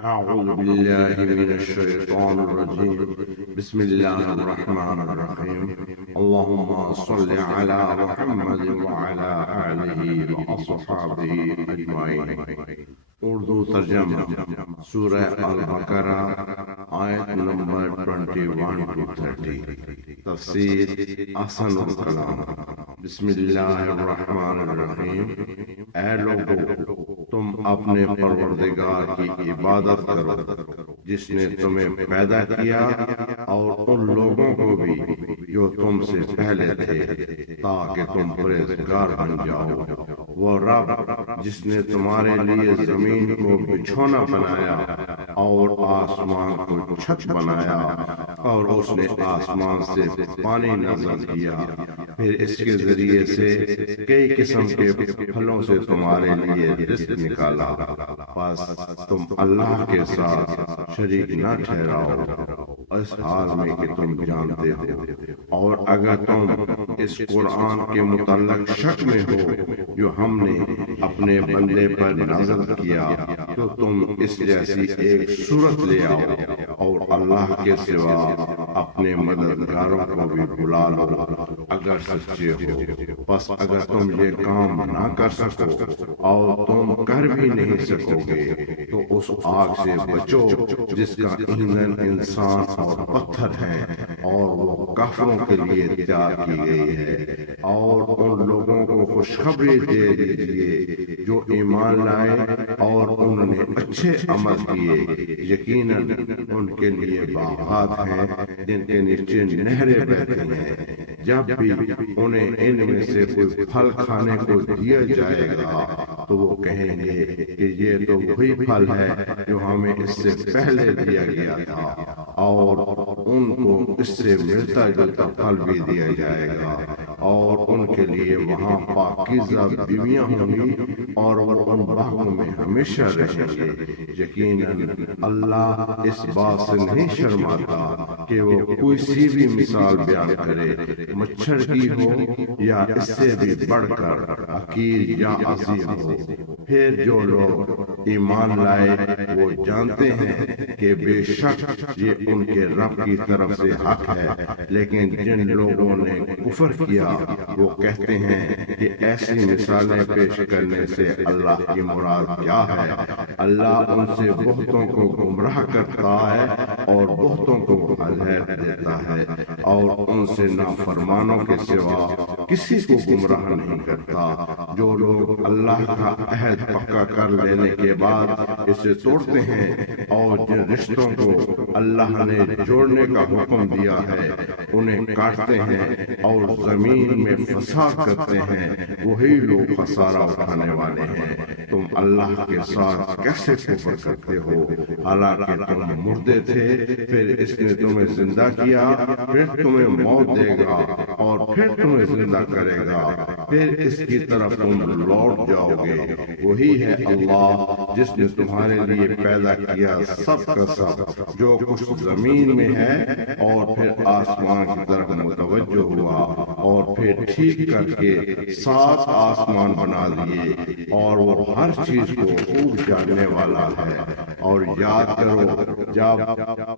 أعوذ بالله من الشيطان الرجيم. بسم الله الرحمن الرحيم. اللهم صل على محمد وعلى آله وأصحابه أجمعين. اردو ترجمہ سورہ البقرہ آیت نمبر 21 to 30. تفسیر احسن الکلام. بسم اللہ الرحمن الرحیم. اے لوگو، تم اپنے پروردگار کی عبادت کرو جس نے تمہیں پیدا کیا اور ان لوگوں کو بھی جو تم سے پہلے تھے، تاکہ تم پرہیزگار بن جاؤ. وہ رب جس نے تمہارے لیے زمین کو بچھونا بنایا اور آسمان کو چھت بنایا، اور اس نے آسمان سے پانی نازل کیا، پھر اس کے ذریعے سے کئی قسم کے پھلوں سے تمہارے لیے رزق نکالا. پس تم اللہ کے ساتھ شریک نہ ٹھہراؤ اس حال میں کہ تم جانتے ہو. اور اگر تم اس قرآن کے متعلق شک میں ہو جو ہم نے اپنے بندے پر نازل کیا، تو تم اس جیسی ایک صورت لے آؤ اور اللہ کے سوا اپنے مددگاروں کو بھی بلا لو اگر سچے ہو. بس اگر تم یہ کام نہ کر سکو اور تم کر بھی نہیں سکو گے تو اس آگ سے بچو جس کا ایندھن انسان اور پتھر ہے، اور وہ کافروں کے لیے تیار کی گئی ہے. اور ان لوگوں کو خوشخبری دے دیجیے جو ایمان لائے اور انہوں نے اچھے عمل کیے. یقیناً ان کے لیے باغات ہیں جن کے نیچے نہریں بہتی ہیں. جب بھی انہیں ان میں سے کوئی پھل کھانے کو دیا جائے گا تو وہ کہیں گے کہ یہ تو وہی پھل ہے جو ہمیں اس سے پہلے دیا گیا تھا، اور ان کو اس سے ملتا جلتا پھل بھی دیا جائے گا، اور ان کے لیے وہاں پاکیزہ بیویاں ہوں گی اور وہ ان باغوں میں ہمیشہ رہیں گے. یقیناً اللہ اس بات سے نہیں شرماتا کہ وہ کوئی سی بھی مثال بیان کرے، مچھر کی ہو یا اس سے بھی بڑھ کر حقیر یا عظیم ہو. پھر جو لوگ ایمان لائے وہ جانتے ہیں کہ بے شک یہ ان کے رب کی طرف سے حق ہے، لیکن جن لوگوں نے کفر کیا وہ کہتے ہیں کہ ایسی مثالیں پیش کرنے سے اللہ کی مراد کیا ہے. اللہ ان سے بہتوں کو گمراہ کرتا ہے اور بہتوں کو ہدایت دیتا ہے، اور ان سے نافرمانوں کے سوا کسی کو گمراہ نہیں کرتا. جو لوگ اللہ کا عہد پکا کر لینے کے بعد اسے توڑتے ہیں اور جن رشتوں کو اللہ نے جوڑنے کا حکم دیا ہے انہیں کاٹتے ہیں اور زمین میں فساد کرتے ہیں، وہی لوگ خسارہ اٹھانے والے ہیں. تم اللہ کے ساتھ کیسے کفر کرتے ہو حالانکہ تم مردے تھے؟ پھر اس نے تمہیں زندہ کیا، پھر تمہیں موت دے گا اور پھر تمہیں زندہ کرے گا، پھر اس کی طرف تم لوٹ جاؤ گے. وہی ہے اللہ جس نے تمہارے لیے پیدا کیا سب کا سب جو کچھ زمین میں ہے، اور پھر آسمان کی طرف متوجہ ہوا اور پھر ٹھیک کر کے 7 آسمان بنا دیے، اور وہ ہر چیز کو خوب جاننے والا ہے. اور یاد کرو جب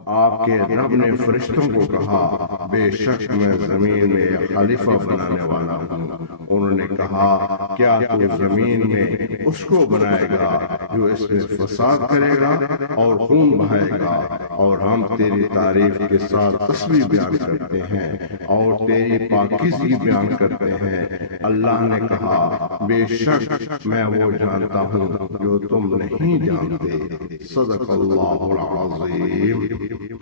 آپ کے رب نے فرشتوں کو کہا بے شک میں زمین میں خلیفہ بنانے والا ہوں، انہوں نے کہا کیا تو زمین میں اس کو بنائے گا جو اس میں فساد کرے گا اور خون بہائے گا؟ اور ہم تیری تعریف کے ساتھ تسبیح بیان کرتے ہیں اور تیری پاکیزگی بیان کرتے ہیں. اللہ نے کہا بے شک میں وہ جانتا ہوں جو تم نہیں جانتے. صدق اللہ العظیم.